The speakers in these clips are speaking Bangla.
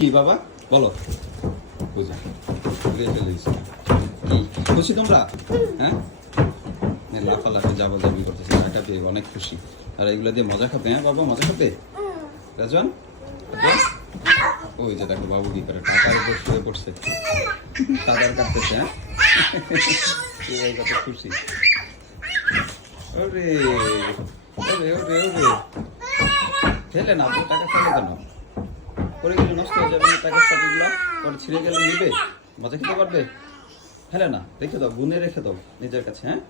কি বাবা? বলো। বুঝা খুশি তোমরা? হ্যাঁ? লাফালাফি যাব যাবি করতেছে এটা পেয়ে অনেক খুশি। আর এগুলো দিয়ে মজা খাবে হ্যাঁ বাবা, মজা খাবে? রাজন? ওই যে দেখো বাবু কি করে, টাকার উপর শুয়ে পড়ছে। সাদার কাটতেছে হ্যাঁ? খুশি। ওরে ওরে ওরে ওরে। ফেলে না আপনি টাকা ফেলে কেন? করে গেলে নষ্ট হয়ে যাবে টাকার সাথেগুলো পরে ছিঁড়ে গেলে নিবে, মজা খেতে পারবে। ফেলে না, রেখে দাও, গুনে রেখে দাও নিজের কাছে হ্যাঁ?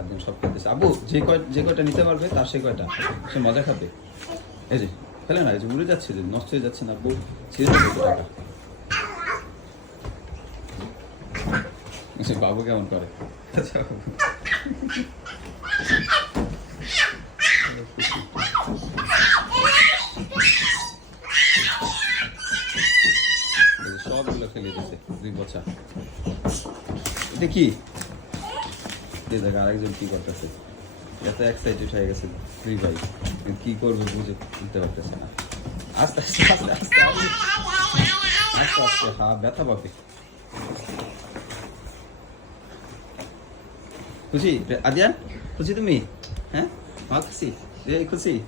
একদিন সব খেতেছে আবু যে কয় যে কয়টা নিতে পারবে, তার সে কয়টা? সে মজা খাবে। এই যে, ফেলে না, এই যে উড়ে যাচ্ছে যে, নষ্ট হয়ে যাচ্ছে না, আব্বু, ছিঁড়ে তো টাকা বাবু কেমন করে? আচ্ছা এই যে সবগুলো ফেলে দিছে দেখ, আরেকজন কি করতেছে? এত এক্সাইটেড হয়ে গেছে ভাই। কি করব বুঝে বুঝতে পারতেছে না। আস্তে আস্তে আস্তে আস্তে আস্তে। আস্তে ব্যথা পাবে। খুশি? আদিয়ান? খুশি তুমি? হ্যাঁ? মা খুশি খুশি?